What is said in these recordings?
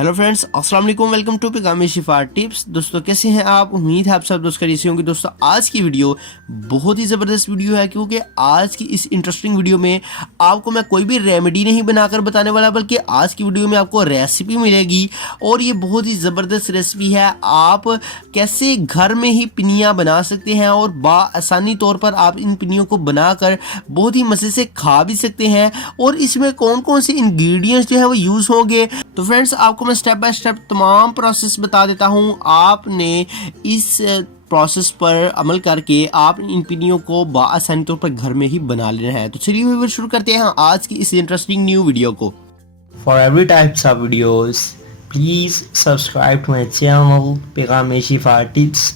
Hello friends, अस्सलाम वालेकुम। Welcome to पिकामी Shifa tips. दोस्तों कैसे हैं आप? उम्मीद है आप सब दोस्त खरीद से होंगे। दोस्तों आज की वीडियो बहुत ही ज़बरदस्त वीडियो है, क्योंकि आज की इस इंटरेस्टिंग वीडियो में आपको मैं कोई भी रेमेडी नहीं बनाकर बताने वाला, बल्कि आज की वीडियो में आपको रेसिपी मिलेगी और ये बहुत ही ज़बरदस्त रेसिपी है। आप कैसे घर में ही पिनिया बना सकते हैं और आसानी तौर पर आप इन पिनियों को बनाकर बहुत ही मज़े से खा भी सकते हैं, और इसमें कौन कौन से इंग्रेडिएंट्स जो है वो यूज़ होंगे। तो फ्रेंड्स आपको मैं स्टेप बाय स्टेप तमाम प्रोसेस बता देता हूँ। आपने इस प्रोसेस पर अमल करके आप इन पिनियों को आसानी तौर पर घर में ही बना लेना है। तो चलिए व्यूअर शुरू करते हैं आज की इस इंटरेस्टिंग न्यू वीडियो को। For every types of videos, please subscribe to my channel Pigame Shifa Tips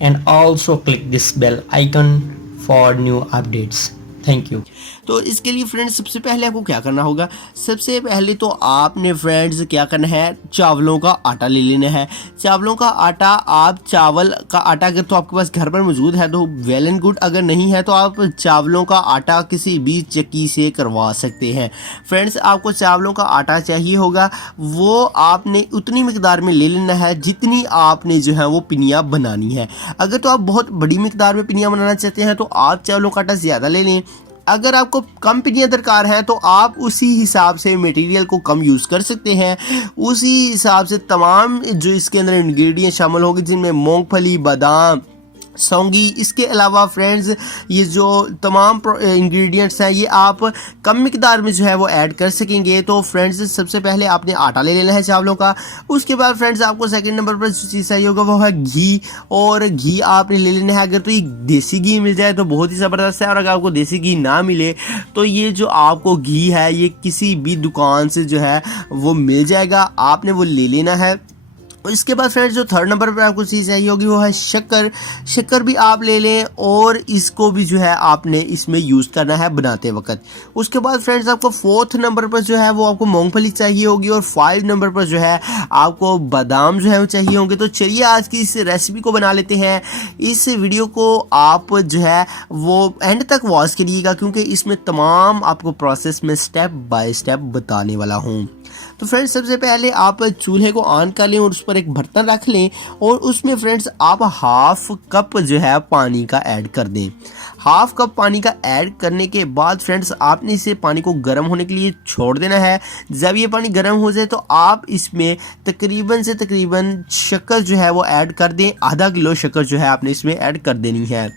and also click this bell icon for new updates. Thank you. तो इसके लिए फ्रेंड्स सबसे पहले आपको क्या करना होगा? सबसे पहले तो आपने फ्रेंड्स क्या करना है, चावलों का आटा ले लेना है। चावलों का आटा, आप चावल का आटा अगर तो आपके पास घर पर मौजूद है तो वेल एंड गुड, अगर नहीं है तो आप चावलों का आटा किसी भी चक्की से करवा सकते हैं। फ्रेंड्स आपको चावलों का आटा चाहिए होगा, वो आपने उतनी मिकदार में ले लेना है जितनी आपने जो है वो पिनिया बनानी है। अगर तो आप बहुत बड़ी मिकदार में पिनिया बनाना चाहते हैं तो आप चावलों का आटा ज़्यादा ले लें। अगर आपको कम पिनिया दरकार है तो आप उसी हिसाब से मटेरियल को कम यूज़ कर सकते हैं। उसी हिसाब से तमाम जो इसके अंदर इंग्रेडिएंट शामिल होंगे, जिनमें मूंगफली, बादाम, सौंगी, इसके अलावा फ्रेंड्स ये जो तमाम इंग्रेडिएंट्स हैं ये आप कम मिकदार में जो है वो ऐड कर सकेंगे। तो फ्रेंड्स सबसे पहले आपने आटा ले लेना है चावलों का। उसके बाद फ्रेंड्स आपको सेकंड नंबर पर जो चीज़ चाहिए होगा वो है घी, और घी आपने ले लेना है। अगर तो ये देसी घी मिल जाए तो बहुत ही ज़बरदस्त है, और अगर आपको देसी घी ना मिले तो ये जो आपको घी है ये किसी भी दुकान से जो है वो मिल जाएगा, आपने वो ले लेना है। इसके बाद फ्रेंड्स जो थर्ड नंबर पर आपको चीज़ चाहिए होगी वो है शक्कर। शक्कर भी आप ले लें और इसको भी जो है आपने इसमें यूज़ करना है बनाते वक्त। उसके बाद फ्रेंड्स आपको फोर्थ नंबर पर जो है वो आपको मूंगफली चाहिए होगी, और 5 नंबर पर जो है आपको बादाम जो है वो चाहिए होंगे। तो चलिए आज की इस रेसिपी को बना लेते हैं। इस वीडियो को आप जो है वो एंड तक वॉच करिएगा, क्योंकि इसमें तमाम आपको प्रोसेस में स्टेप बाय स्टेप बताने वाला हूँ। तो फ्रेंड्स सबसे पहले आप चूल्हे को ऑन कर लें और उस पर एक बर्तन रख लें, और उसमें फ्रेंड्स आप हाफ कप जो है पानी का ऐड कर दें। हाफ कप पानी का ऐड करने के बाद फ्रेंड्स आपने इसे पानी को गर्म होने के लिए छोड़ देना है। जब ये पानी गर्म हो जाए तो आप इसमें तकरीबन से तकरीबन शक्कर जो है वो ऐड कर दें। आधा किलो शक्कर जो है आपने इसमें ऐड कर देनी है।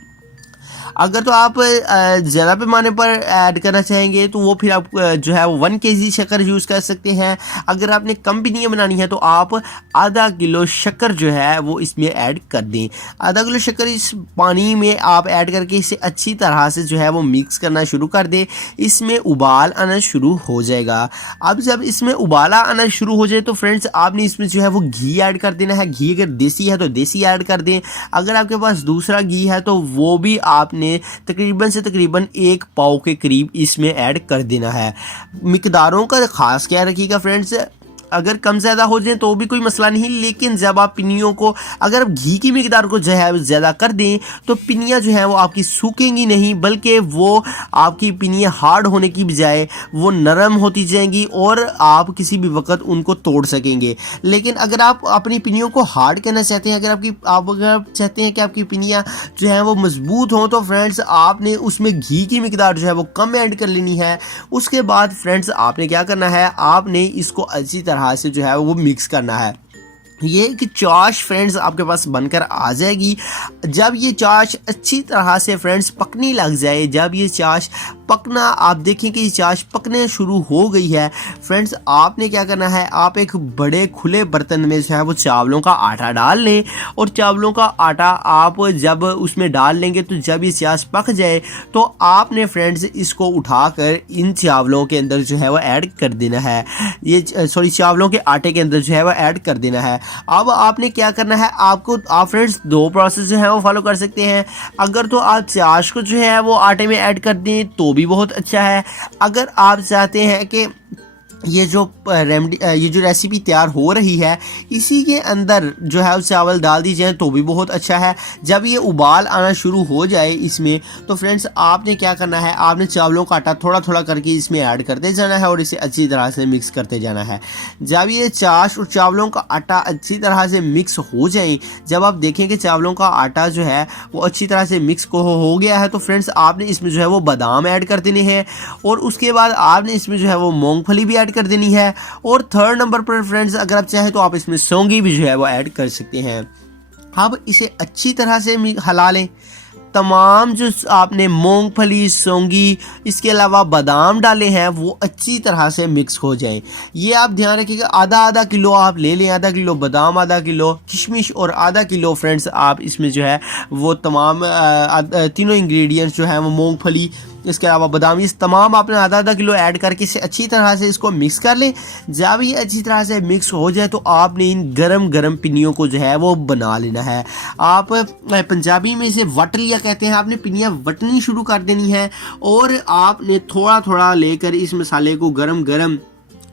अगर तो आप ज़्यादा पैमाने पर ऐड करना चाहेंगे तो वो फिर आप जो है वो 1 kg शक्कर यूज़ कर सकते हैं। अगर आपने कम पिनिया बनानी है तो आप आधा किलो शक्कर जो है वो इसमें ऐड कर दें। आधा किलो शक्कर इस पानी में आप ऐड करके इसे अच्छी तरह से जो है वो मिक्स करना शुरू कर दें। इसमें उबाल आना शुरू हो जाएगा। अब जब इसमें उबाला आना शुरू हो जाए तो फ्रेंड्स आपने इसमें जो है वो घी ऐड कर देना है। घी अगर देसी है तो देसी ऐड कर दें, अगर आपके पास दूसरा घी है तो वो भी आपने तकरीबन से तकरीबन 1 पाव के करीब इसमें ऐड कर देना है। मिकदारों का खास ख्याल रखिएगा फ्रेंड्स, अगर कम ज़्यादा हो जाए तो भी कोई मसला नहीं, लेकिन जब आप पिनियों को अगर आप घी की मिकदार को जो है ज़्यादा कर दें तो पिनियाँ जो है वो आपकी सूखेंगी नहीं, बल्कि वो आपकी पिनियाँ हार्ड होने की बजाय वो नरम होती जाएंगी और आप किसी भी वक्त उनको तोड़ सकेंगे। लेकिन अगर आप अपनी पिनियों को हार्ड करना चाहते हैं, अगर आप चाहते हैं कि आपकी पिनियाँ जो है वो मजबूत हों, तो फ्रेंड्स आपने उसमें घी की मिकदार जो है वो कम ऐड कर लेनी है। उसके बाद फ्रेंड्स आपने क्या करना है, आपने इसको अच्छी तरह से जो है वो मिक्स करना है। ये कि चाश फ्रेंड्स आपके पास बनकर आ जाएगी। जब ये चाश अच्छी तरह से फ्रेंड्स पकने लग जाए, जब ये चाश पकना आप देखें कि ये चाश पकने शुरू हो गई है, फ्रेंड्स आपने क्या करना है, आप एक बड़े खुले बर्तन में जो है वो चावलों का आटा डाल लें, और चावलों का आटा आप जब उसमें डाल लेंगे तो जब ये चाश पक जाए तो आपने फ्रेंड्स इसको उठाकर इन चावलों के अंदर जो है वो ऐड कर देना है। ये चावलों के आटे के अंदर जो है वो ऐड कर देना है। अब आपने क्या करना है, आप फ्रेंड्स 2 प्रोसेस जो है वो फॉलो कर सकते हैं। अगर तो आप चाश को जो है वो आटे में ऐड कर दें तो भी बहुत अच्छा है। अगर आप चाहते हैं कि ये जो रेमडी ये जो रेसिपी तैयार हो रही है इसी के अंदर जो है चावल डाल दी जाए तो भी बहुत अच्छा है। जब ये उबाल आना शुरू हो जाए इसमें तो फ्रेंड्स आपने क्या करना है, आपने चावलों का आटा थोड़ा थोड़ा करके इसमें ऐड करते जाना है और इसे अच्छी तरह से मिक्स करते जाना है। जब ये चाश और चावलों का आटा अच्छी तरह से मिक्स हो जाए, जब आप देखें कि चावलों का आटा जो है वो अच्छी तरह से मिक्स हो गया है तो फ्रेंड्स आपने इसमें जो है वो बादाम ऐड कर देने हैं और उसके बाद आपने इसमें जो है वो मूंगफली भी ऐड कर देनी है। और थर्ड नंबर पर फ्रेंड्स अगर आप चाहें तो आप इसमें सौंगी भी जो है वो ऐड कर सकते हैं। अब इसे अच्छी तरह से हिला लें। तमाम जो आपने मूंगफली, सौंगी, इसके अलावा बादाम डाले हैं वो अच्छी तरह से मिक्स हो जाएं। ये आप ध्यान रखिएगा, आधा किलो आप ले लें, आधा किलो बादाम, आधा किलो किशमिश और आधा किलो फ्रेंड्स आप इसमें जो है वो तमाम तीनों इंग्रेडिएंट्स जो हैं वो मूंगफली, इसके अलावा बादाम, इस तमाम आपने आधा किलो ऐड करके इसे अच्छी तरह से इसको मिक्स कर लें। जब ये अच्छी तरह से मिक्स हो जाए तो आपने इन गरम पिनियों को जो है वो बना लेना है। आप पंजाबी में इसे वट लिया कहते हैं, आपने पिनियाँ वटनी शुरू कर देनी है और आपने थोड़ा थोड़ा लेकर इस मसाले को गरम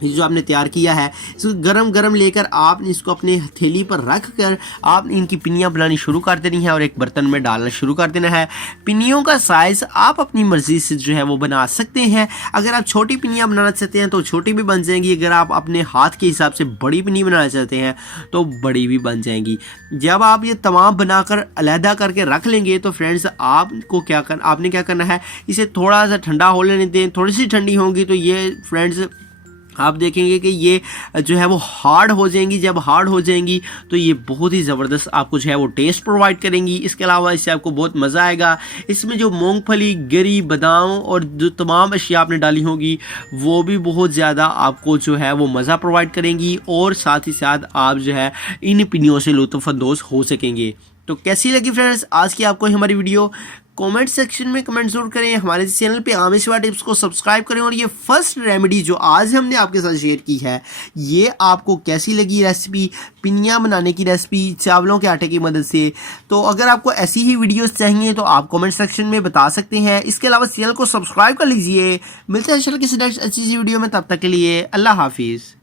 ये जो आपने तैयार किया है इसको गरम लेकर आपने इसको अपने हथेली पर रख कर आपने इनकी पिनियाँ बनानी शुरू कर देनी है और एक बर्तन में डालना शुरू कर देना है। पिनियों का साइज़ आप अपनी मर्ज़ी से जो है वो बना सकते हैं। अगर आप छोटी पिनियाँ बनाना चाहते हैं तो छोटी भी बन जाएंगी, अगर आप अपने हाथ के हिसाब से बड़ी पिनी बनाना चाहते हैं तो बड़ी भी बन जाएंगी। जब आप ये तमाम बनाकर अलहदा करके रख लेंगे तो फ्रेंड्स आपने क्या करना है, इसे थोड़ा सा ठंडा हो लेने दें। थोड़ी सी ठंडी होगी तो ये फ्रेंड्स आप देखेंगे कि ये जो है वो हार्ड हो जाएंगी। जब हार्ड हो जाएंगी तो ये बहुत ही ज़बरदस्त आपको जो है वो टेस्ट प्रोवाइड करेंगी। इसके अलावा इससे आपको बहुत मज़ा आएगा। इसमें जो मूंगफली, गिरी, बादाम और जो तमाम अशिया आपने डाली होगी वो भी बहुत ज़्यादा आपको जो है वो मज़ा प्रोवाइड करेंगी और साथ ही साथ आप जो है इन पिनियों से लुत्फ़अंदोज़ हो सकेंगे। तो कैसी लगी फ्रेंड्स आज की आपको हमारी वीडियो? कमेंट सेक्शन में कमेंट जरूर करें। हमारे चैनल पे आमिर शिवा टिप्स को सब्सक्राइब करें और ये फर्स्ट रेमेडी जो आज हमने आपके साथ शेयर की है ये आपको कैसी लगी रेसिपी, पिनियाँ बनाने की रेसिपी चावलों के आटे की मदद से। तो अगर आपको ऐसी ही वीडियोस चाहिए तो आप कमेंट सेक्शन में बता सकते हैं। इसके अलावा चैनल को सब्सक्राइब कर लीजिए। मिलते हैं चल किसी नेक्स्ट अच्छी सी वीडियो में, तब तक के लिए अल्लाह हाफिज़।